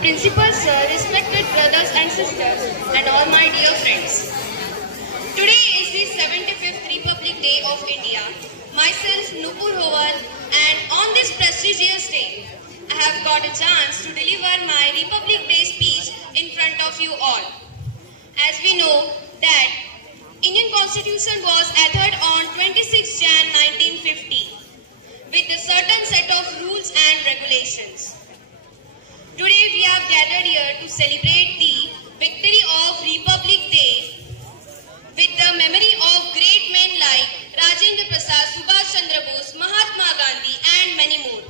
Principal Sir, respected brothers and sisters, and all my dear friends. Today is the 75th Republic Day of India. Myself, Nupur Howal, and on this prestigious day, I have got a chance to deliver my Republic Day speech in front of you all. As we know that Indian Constitution was authored on 26 Jan 1950 with a certain set of rules and regulations. Today we have gathered here to celebrate the victory of Republic Day with the memory of great men like Rajendra Prasad, Subhash Chandra Bose, Mahatma Gandhi and many more.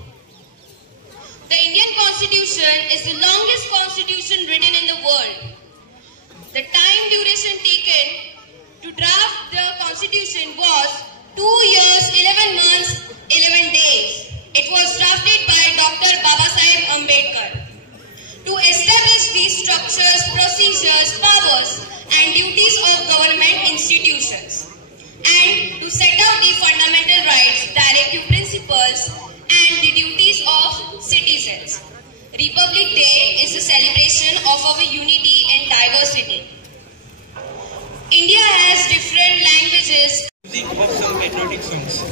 The Indian Constitution is the longest constitution written in the world. The time duration taken to draft the constitution was 2 years, 11 months, 11 days. It was drafted by Dr. Babasaheb Ambedkar to establish the structures, procedures, powers and duties of government institutions and to set out the fundamental rights, directive principles and the duties of citizens. Republic Day is a celebration of our unity and diversity. India has different languages. Music of some patriotic songs.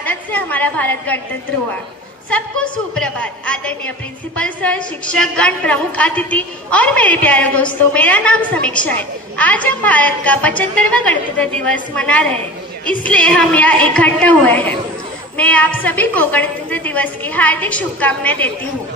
शहादत से हमारा भारत गणतंत्र हुआ। सबको सुप्रभात। आदरणीय principal sir, शिक्षकगण, प्रमुख अतिथि और मेरे प्यारे दोस्तों, मेरा नाम समीक्षा है। आज हम भारत का 75वां गणतंत्र दिवस मना रहे हैं, इसलिए हम यहाँ इकट्ठे हुए हैं। मैं आप सभी को गणतंत्र दिवस की हार्दिक शुभकामनाएं देती हूँ।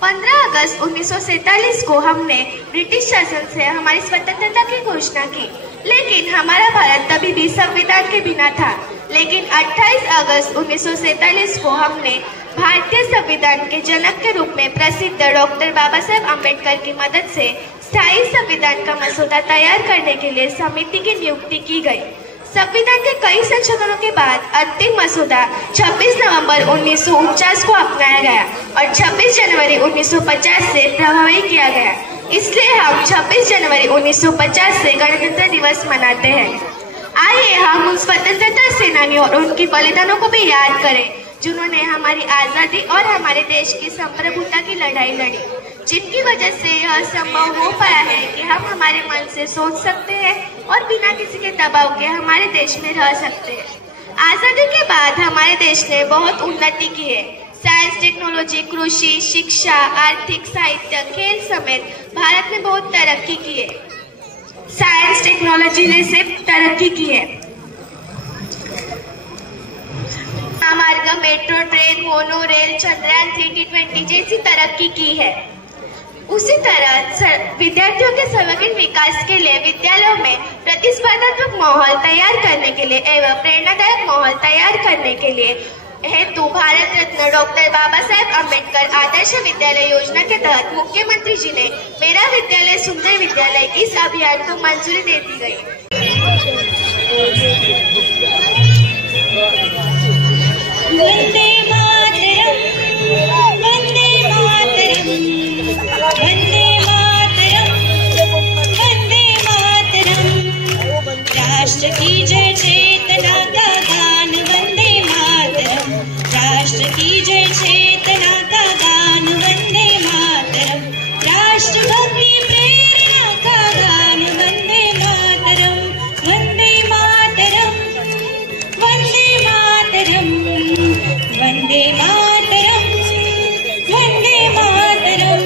15 अगस्त 1947 को हमने ब्रिटिश शासन से हमारी स्वतंत्रता की घोषणा की, लेकिन हमारा भारत तभी भी संविधान के बिना था। लेकिन 28 अगस्त 1947 को हमने भारतीय संविधान के जनक के रूप में प्रसिद्ध डॉक्टर बाबा साहेब अम्बेडकर की मदद से स्थायी संविधान का मसौदा तैयार करने के लिए समिति की नियुक्ति की गई। संविधान के कई संशोधनों के बाद अंतिम मसौदा 26 नवंबर 1949 को अपनाया गया और 26 जनवरी 1950 से प्रभावी किया गया। इसलिए हम 26 जनवरी 1950 से गणतंत्र दिवस मनाते हैं। आइए हम उन स्वतंत्रता सेनानियों और उनकी बलिदानों को भी याद करें, जिन्होंने हमारी आजादी और हमारे देश की संप्रभुता की लड़ाई लड़ी, जिनकी वजह से यह संभव हो पाया है कि हम हमारे मन से सोच सकते हैं और बिना किसी के दबाव के हमारे देश में रह सकते हैं। आजादी के बाद हमारे देश ने बहुत उन्नति की है। साइंस, टेक्नोलॉजी, कृषि, शिक्षा, आर्थिक, साहित्य, खेल समेत भारत ने बहुत तरक्की की है। साइंस, टेक्नोलॉजी ने सिर्फ तरक्की की है। मार्ग, metro train, mono rail, Chandrayaan 3D20 जैसी तरक्की की है। उसी तरह विद्यार्थियों के सर्वांगीण विकास के लिए विद्यालयों में प्रतिस्पर्धात्मक माहौल तैयार करने के लिए एवं प्रेरणादायक माहौल तैयार करने के लिए हेतु भारत रत्न डॉक्टर बाबा साहेब अम्बेडकर आदर्श विद्यालय योजना के तहत मुख्यमंत्री जी ने मेरा विद्यालय सुंदर विद्यालय इस अभियान को मंजूरी दे दी गई। वंदे मातरम, वंदे मातरम, वंदे मातरम, वंदे मातरम। राष्ट्र की जय चेतना का गान वंदे मातरम, राष्ट्र की जय चेतना का गान वंदे मातरम, राष्ट्रभक्ति प्रेरणा का गान वंदे मातरम, वंदे मातरम, वंदे मातरम, वंदे मातरम, वंदे मातरम।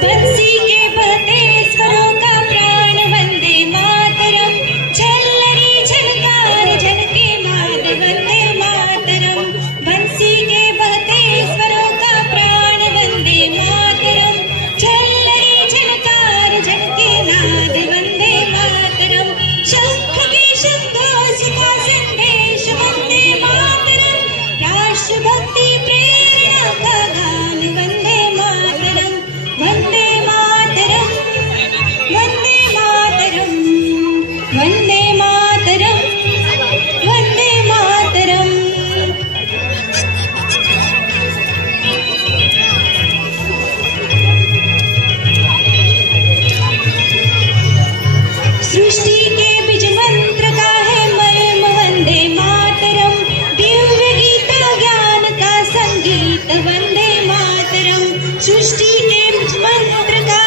बंसी के बहते स्वरों का प्राण वंदे मातरम, झल्लरी झनकार झनके नाद वंदे मातरम। बंसी के बहते स्वरों का प्राण वंदे मातरम, झल्लरी झनकार झनके नाद वंदे मातरम। शंख के शब्दों का संदेश वंदे मातरम, राष्ट्रभक्ति प्रेरणा का गान वंदे मातरम, वंदे मातरम, वंदे मातरम, वंदे मातरम, वंदे मातरम। सृष्टि के बीज मंत्र का है मर्म वंदे मातरम, दिव्य गीता ज्ञान का संगीत वंदे मातरम। सृष्टि के बीज मंत्र का